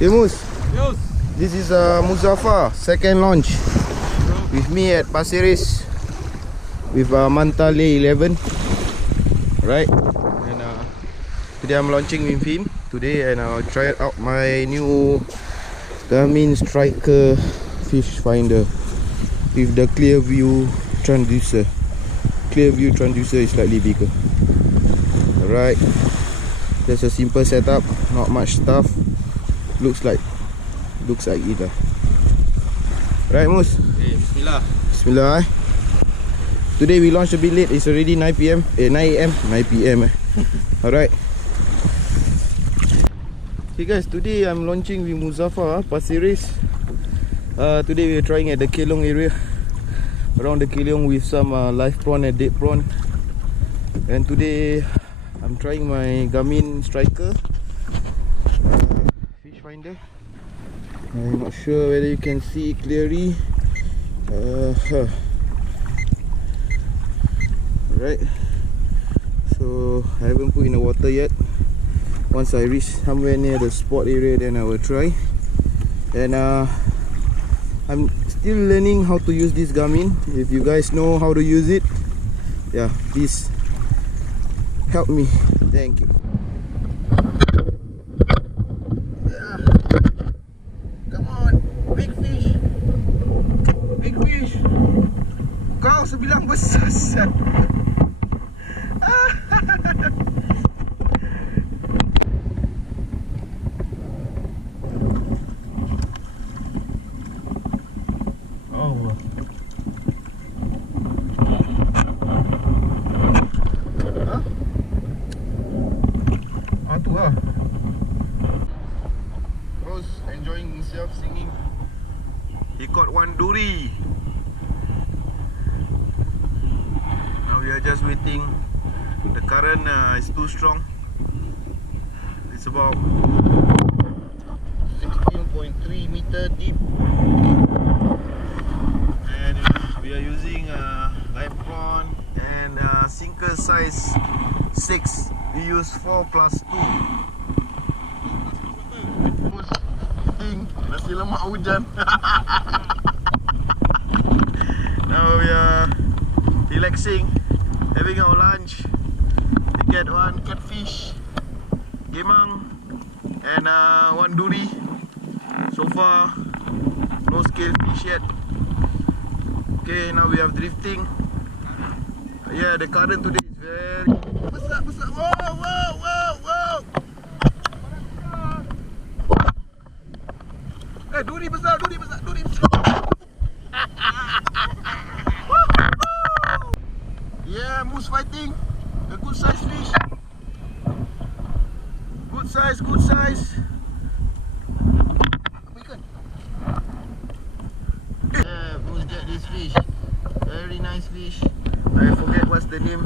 Hey Mus, Yes. this is Muzaffar, second launch with me at Pasir Ris with Mantale 11. Right, and today I'm launching with him today, and I'll try out my new Garmin Striker fish finder with the clear view transducer. Clear view transducer is slightly bigger. Alright, that's a simple setup, not much stuff. Looks like it lah. Right Mus? Okay, bismillah. Bismillah Today we launched a bit late. It's already 9 PM 9 AM 9 PM Alright. Okay guys, today I'm launching with Muzaffar, Pasir Ris. Today we're trying at the Kelong area, around the Kelong, with some live prawn and dead prawn. And today I'm trying my Garmin Striker fish finder. I'm not sure whether you can see it clearly. Right, so I haven't put in the water yet. Once I reach somewhere near the spot area, then I will try. And I'm still learning how to use this Garmin. If you guys know how to use it, yeah, please help me. Thank you. Come on, big fish. Big fish. Kau sebilang besar. Enjoying himself singing. He caught one duri. Now we are just waiting. The current is too strong. It's about 16.3 meter deep, and we are using live prawn and sinker size 6. We use 4 plus 2. Nasi lemak hujan. Now we are relaxing, having our lunch. We get one catfish, gemang, and one duri. So far, no scale fish yet. Okay, now we are drifting. Yeah, the current today is very besar. Wow. Duri besar. Yeah, moose fighting. A good size fish. Good size. Yeah, moose get this fish. Very nice fish. I forget what's the name.